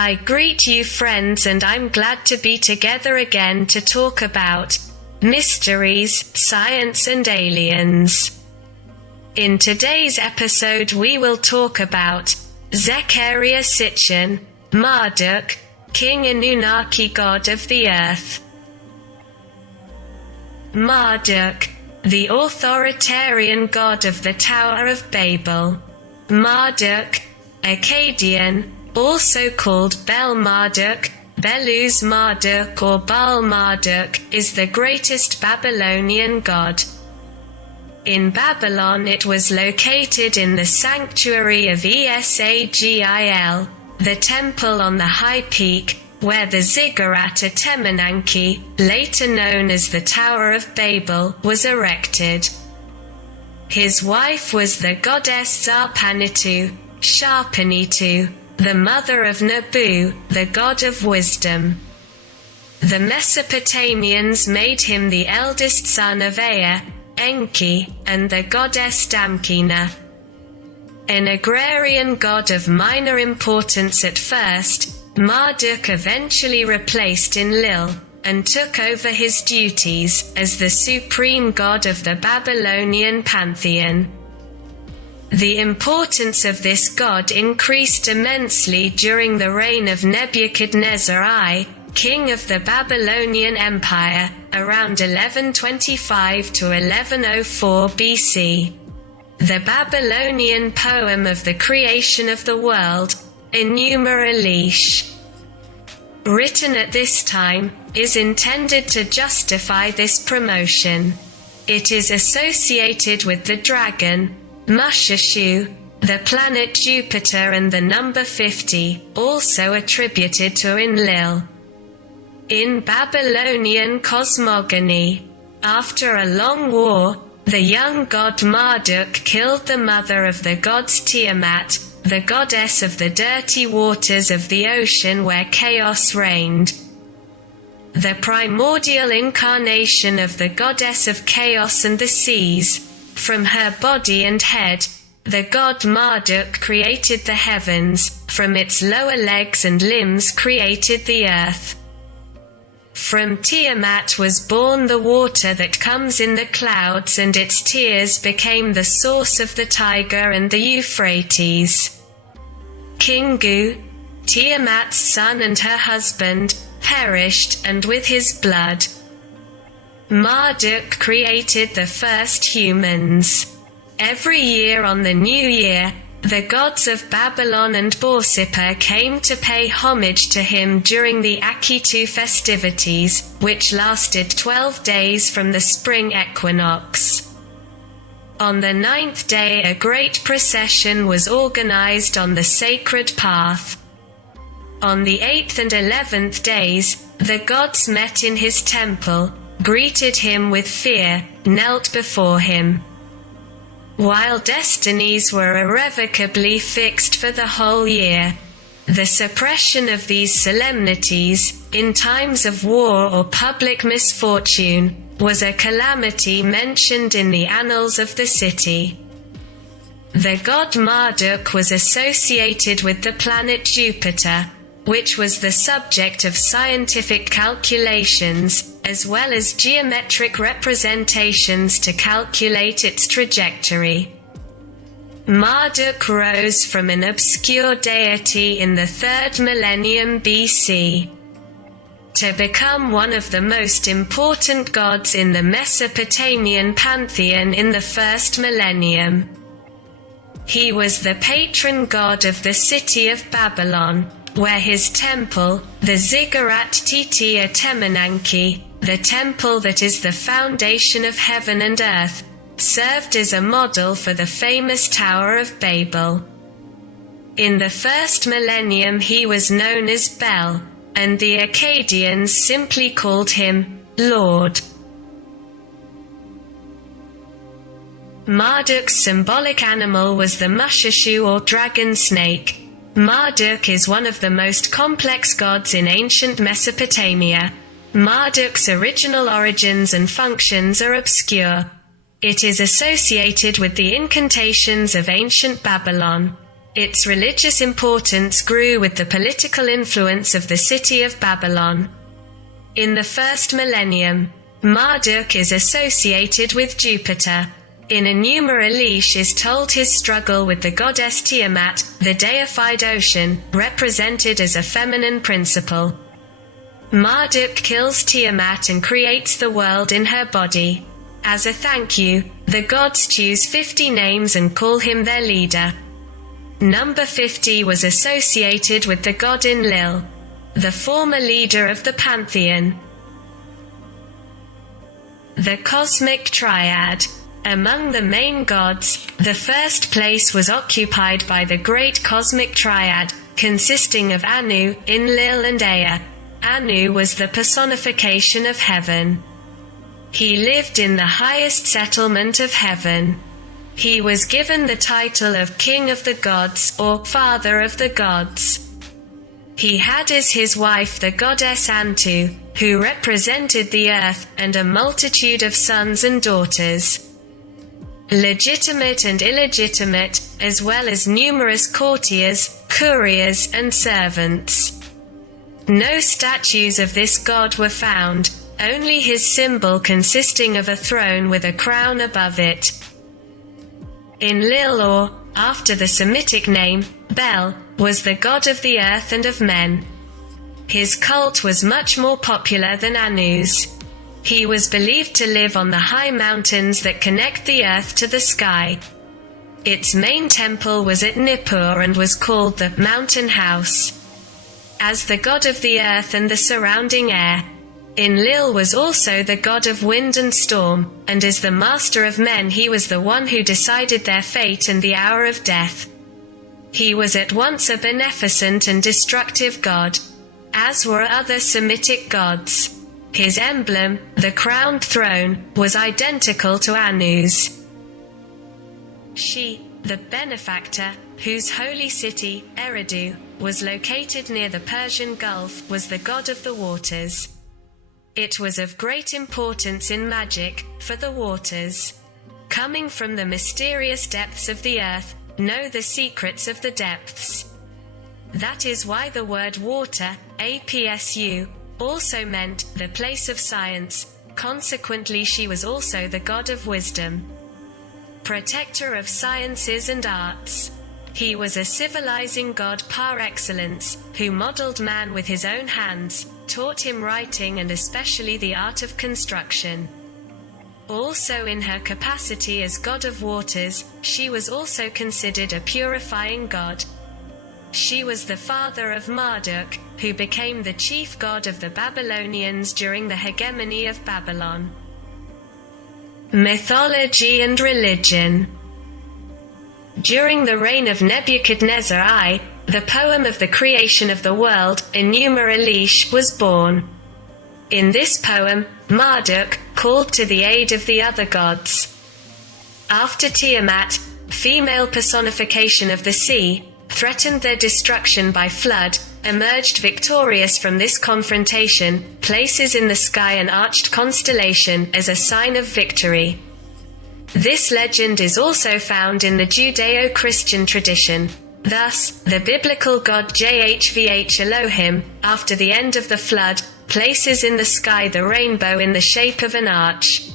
I greet you friends, and I'm glad to be together again to talk about mysteries, science and aliens. In today's episode we will talk about Zecharia Sitchin, Marduk, King Anunnaki, god of the earth. Marduk, the authoritarian god of the Tower of Babel. Marduk, Akkadian, also called Bel-Marduk, Bellus-Marduk or Baal-Marduk, is the greatest Babylonian god. In Babylon it was located in the sanctuary of Esagil, the temple on the high peak, where the ziggurat Etemenanki, later known as the Tower of Babel, was erected. His wife was the goddess Zarpanitu, Shapanitu, the mother of Nabu, the god of wisdom. The Mesopotamians made him the eldest son of Enki, and the goddess Damkina. An agrarian god of minor importance at first, Marduk eventually replaced Enlil, and took over his duties as the supreme god of the Babylonian pantheon. The importance of this god increased immensely during the reign of Nebuchadnezzar I, king of the Babylonian Empire, around 1125 to 1104 BC. The Babylonian poem of the creation of the world, Enuma Elish, written at this time, is intended to justify this promotion. It is associated with the dragon, Mušhuššu, the planet Jupiter and the number 50, also attributed to Enlil. In Babylonian cosmogony, after a long war, the young god Marduk killed the mother of the gods Tiamat, the goddess of the dirty waters of the ocean where chaos reigned. The primordial incarnation of the goddess of chaos and the seas, from her body and head, the god Marduk created the heavens, from its lower legs and limbs created the earth. From Tiamat was born the water that comes in the clouds, and its tears became the source of the Tiger and the Euphrates. Kingu, Tiamat's son and her husband, perished, and with his blood, Marduk created the first humans. Every year on the new year, the gods of Babylon and Borsippa came to pay homage to him during the Akitu festivities, which lasted 12 days from the spring equinox. On the 9th day a great procession was organized on the sacred path. On the 8th and 11th days, the gods met in his temple, greeted him with fear, knelt before him. While destinies were irrevocably fixed for the whole year, the suppression of these solemnities, in times of war or public misfortune, was a calamity mentioned in the annals of the city. The god Marduk was associated with the planet Jupiter, which was the subject of scientific calculations, as well as geometric representations to calculate its trajectory. Marduk rose from an obscure deity in the 3rd millennium BC to become one of the most important gods in the Mesopotamian pantheon in the 1st millennium. He was the patron god of the city of Babylon, where his temple, the ziggurat Etemenanki, the temple that is the foundation of heaven and earth, served as a model for the famous Tower of Babel. In the 1st millennium he was known as Bel, and the Akkadians simply called him Lord. Marduk's symbolic animal was the Mušhuššu or dragon snake. Marduk is one of the most complex gods in ancient Mesopotamia. Marduk's original origins and functions are obscure. It is associated with the incantations of ancient Babylon. Its religious importance grew with the political influence of the city of Babylon. In the first millennium, Marduk is associated with Jupiter. In Enuma Elish is told his struggle with the goddess Tiamat, the deified ocean, represented as a feminine principle. Marduk kills Tiamat and creates the world in her body. As a thank you, the gods choose 50 names and call him their leader. Number 50 was associated with the god Enlil, the former leader of the pantheon. The cosmic triad. Among the main gods, the first place was occupied by the great cosmic triad, consisting of Anu, Enlil and Ea. Anu was the personification of heaven. He lived in the highest settlement of heaven. He was given the title of King of the Gods, or Father of the Gods. He had as his wife the goddess Antu, who represented the earth, and a multitude of sons and daughters, legitimate and illegitimate, as well as numerous courtiers, couriers, and servants. No statues of this god were found, only his symbol consisting of a throne with a crown above it. Enlil, or, after the Semitic name, Bel, was the god of the earth and of men. His cult was much more popular than Anu's. He was believed to live on the high mountains that connect the earth to the sky. Its main temple was at Nippur and was called the Mountain House. As the god of the earth and the surrounding air, Enlil was also the god of wind and storm, and as the master of men he was the one who decided their fate and the hour of death. He was at once a beneficent and destructive god, as were other Semitic gods. His emblem, the crowned throne, was identical to Anu's. She, the benefactor, whose holy city, Eridu, was located near the Persian Gulf, was the god of the waters. It was of great importance in magic, for the waters, coming from the mysterious depths of the earth, know the secrets of the depths. That is why the word water, apsu, also meant the place of science. Consequently she was also the god of wisdom, protector of sciences and arts. He was a civilizing god par excellence, who modeled man with his own hands, taught him writing and especially the art of construction. Also in her capacity as god of waters, she was also considered a purifying god. She was the father of Marduk, who became the chief god of the Babylonians during the hegemony of Babylon. Mythology and religion. During the reign of Nebuchadnezzar I, the poem of the creation of the world, Enuma Elish, was born. In this poem, Marduk called to the aid of the other gods. After Tiamat, female personification of the sea, threatened their destruction by flood, emerged victorious from this confrontation, places in the sky an arched constellation as a sign of victory. This legend is also found in the Judeo-Christian tradition. Thus, the biblical god Jhvh Elohim, after the end of the flood, places in the sky the rainbow in the shape of an arch,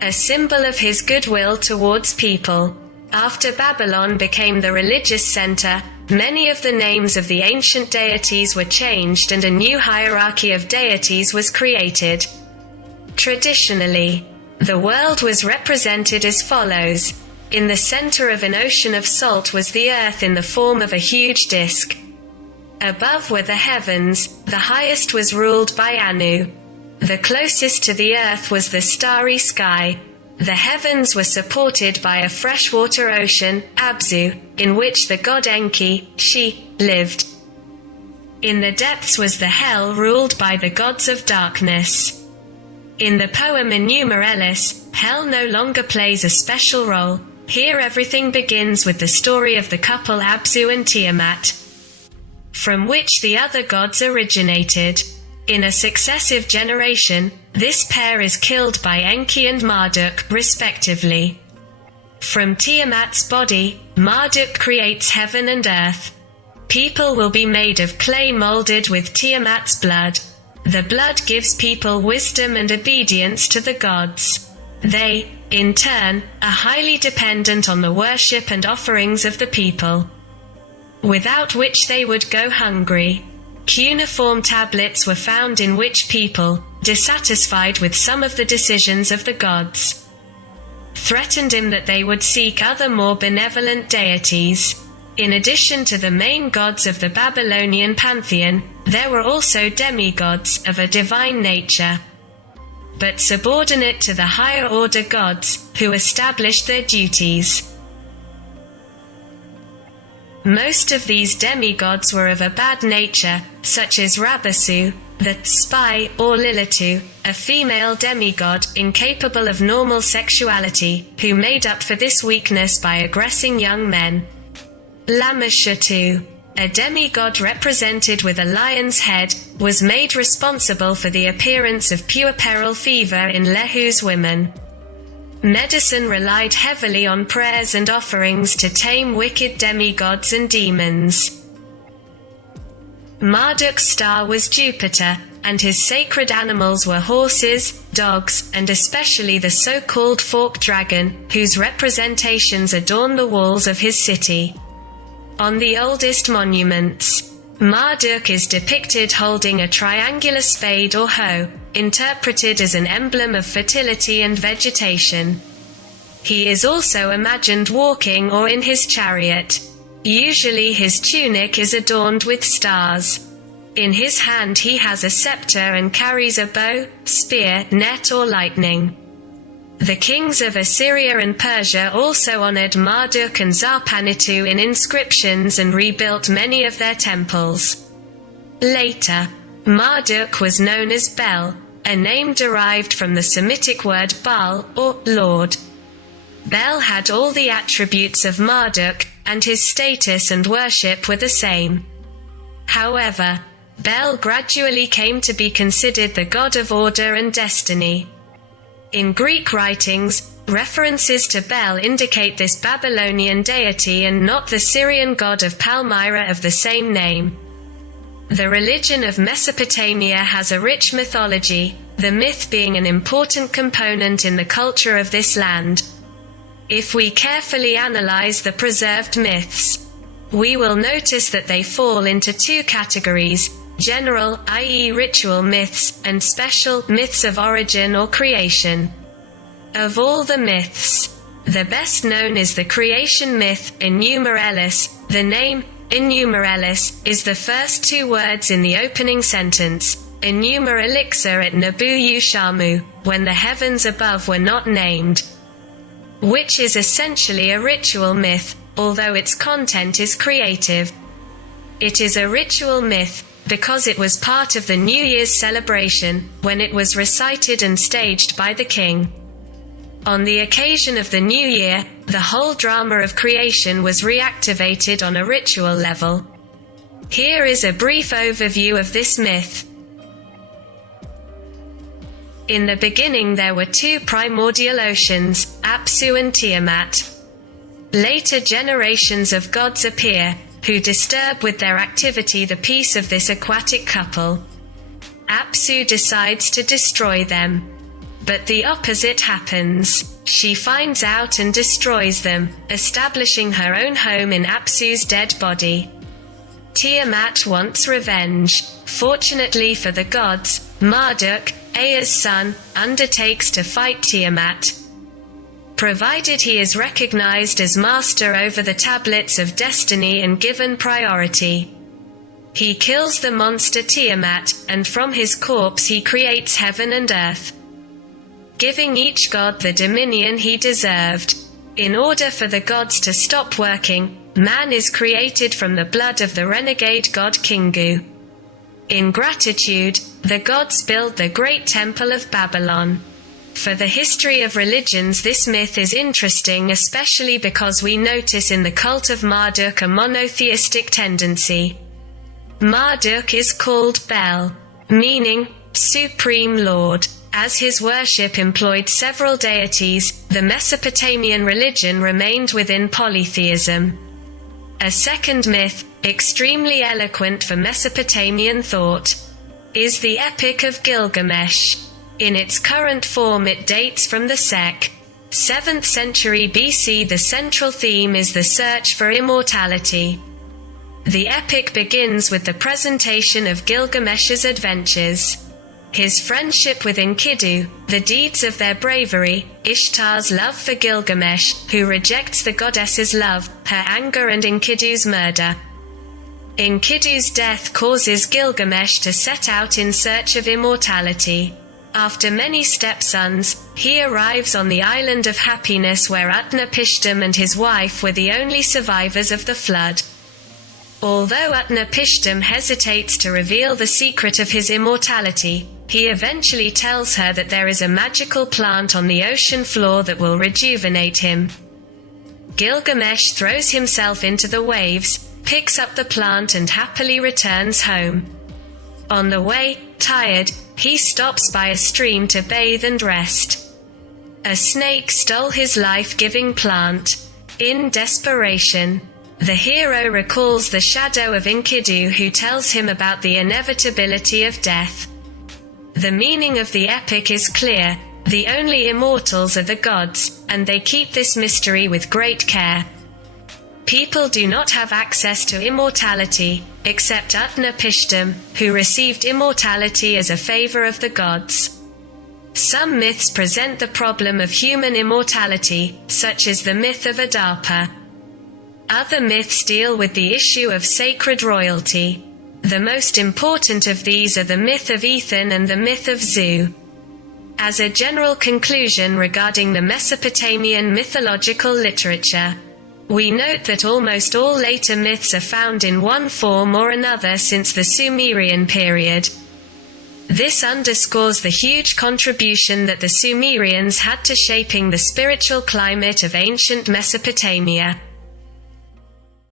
a symbol of his goodwill towards people. After Babylon became the religious center, many of the names of the ancient deities were changed and a new hierarchy of deities was created. Traditionally, the world was represented as follows. In the center of an ocean of salt was the earth in the form of a huge disk. Above were the heavens, the highest was ruled by Anu. The closest to the earth was the starry sky. The heavens were supported by a freshwater ocean, Abzu, in which the god Enki, she, lived. In the depths was the hell ruled by the gods of darkness. In the poem Enuma Elish, hell no longer plays a special role. Here everything begins with the story of the couple Abzu and Tiamat, from which the other gods originated. In a successive generation, this pair is killed by Enki and Marduk, respectively. From Tiamat's body, Marduk creates heaven and earth. People will be made of clay molded with Tiamat's blood. The blood gives people wisdom and obedience to the gods. They, in turn, are highly dependent on the worship and offerings of the people, without which they would go hungry. Cuneiform tablets were found in which people, dissatisfied with some of the decisions of the gods, threatened him that they would seek other more benevolent deities. In addition to the main gods of the Babylonian pantheon, there were also demigods of a divine nature, but subordinate to the higher order gods, who established their duties. Most of these demigods were of a bad nature, such as Rabasu, the spy, or Lilitu, a female demigod incapable of normal sexuality, who made up for this weakness by aggressing young men. Mušhuššu, a demigod represented with a lion's head, was made responsible for the appearance of puerperal fever in Lehu's women. Medicine relied heavily on prayers and offerings to tame wicked demigods and demons. Marduk's star was Jupiter, and his sacred animals were horses, dogs, and especially the so-called forked dragon, whose representations adorn the walls of his city. On the oldest monuments, Marduk is depicted holding a triangular spade or hoe, interpreted as an emblem of fertility and vegetation. He is also imagined walking or in his chariot. Usually his tunic is adorned with stars. In his hand he has a scepter and carries a bow, spear, net or lightning. The kings of Assyria and Persia also honored Marduk and Zarpanitu in inscriptions and rebuilt many of their temples. Later, Marduk was known as Bel, a name derived from the Semitic word Baal, or Lord. Bel had all the attributes of Marduk, and his status and worship were the same. However, Bel gradually came to be considered the god of order and destiny. In Greek writings, references to Bel indicate this Babylonian deity and not the Syrian god of Palmyra of the same name. The religion of Mesopotamia has a rich mythology, the myth being an important component in the culture of this land. If we carefully analyze the preserved myths, we will notice that they fall into two categories: general, i.e. ritual myths, and special, myths of origin or creation. Of all the myths, the best known is the creation myth, Enuma Elish. The name, Enuma Elish, is the first two words in the opening sentence, Enuma Elixir at Nabu Ushamu, when the heavens above were not named, which is essentially a ritual myth, although its content is creative. It is a ritual myth because it was part of the New Year's celebration, when it was recited and staged by the king. On the occasion of the New Year, the whole drama of creation was reactivated on a ritual level. Here is a brief overview of this myth. In the beginning there were two primordial oceans, Apsu and Tiamat. Later generations of gods appear, who disturb with their activity the peace of this aquatic couple. Apsu decides to destroy them. But the opposite happens. She finds out and destroys them, establishing her own home in Apsu's dead body. Tiamat wants revenge. Fortunately for the gods, Marduk, Ea's son, undertakes to fight Tiamat, provided he is recognized as master over the tablets of destiny and given priority. He kills the monster Tiamat, and from his corpse he creates heaven and earth, giving each god the dominion he deserved. In order for the gods to stop working, man is created from the blood of the renegade god Kingu. In gratitude, the gods build the great temple of Babylon. For the history of religions, this myth is interesting, especially because we notice in the cult of Marduk a monotheistic tendency. Marduk is called Bel, meaning Supreme Lord, As his worship employed several deities, the Mesopotamian religion remained within polytheism. A second myth, extremely eloquent for Mesopotamian thought, is the Epic of Gilgamesh. In its current form it dates from the sec. 7th century BC. The central theme is the search for immortality. The epic begins with the presentation of Gilgamesh's adventures. His friendship with Enkidu, the deeds of their bravery, Ishtar's love for Gilgamesh, who rejects the goddess's love, her anger and Enkidu's murder. Enkidu's death causes Gilgamesh to set out in search of immortality. After many stepsons, he arrives on the island of happiness where Utnapishtim and his wife were the only survivors of the flood. Although Utnapishtim hesitates to reveal the secret of his immortality, he eventually tells her that there is a magical plant on the ocean floor that will rejuvenate him. Gilgamesh throws himself into the waves, picks up the plant and happily returns home. On the way, tired, he stops by a stream to bathe and rest. A snake stole his life-giving plant. In desperation, the hero recalls the shadow of Enkidu who tells him about the inevitability of death. The meaning of the epic is clear: the only immortals are the gods, and they keep this mystery with great care. People do not have access to immortality, except Utnapishtim, who received immortality as a favor of the gods. Some myths present the problem of human immortality, such as the myth of Adarpa. Other myths deal with the issue of sacred royalty. The most important of these are the myth of Ethan and the myth of Zu. As a general conclusion regarding the Mesopotamian mythological literature, we note that almost all later myths are found in one form or another since the Sumerian period. This underscores the huge contribution that the Sumerians had to shaping the spiritual climate of ancient Mesopotamia.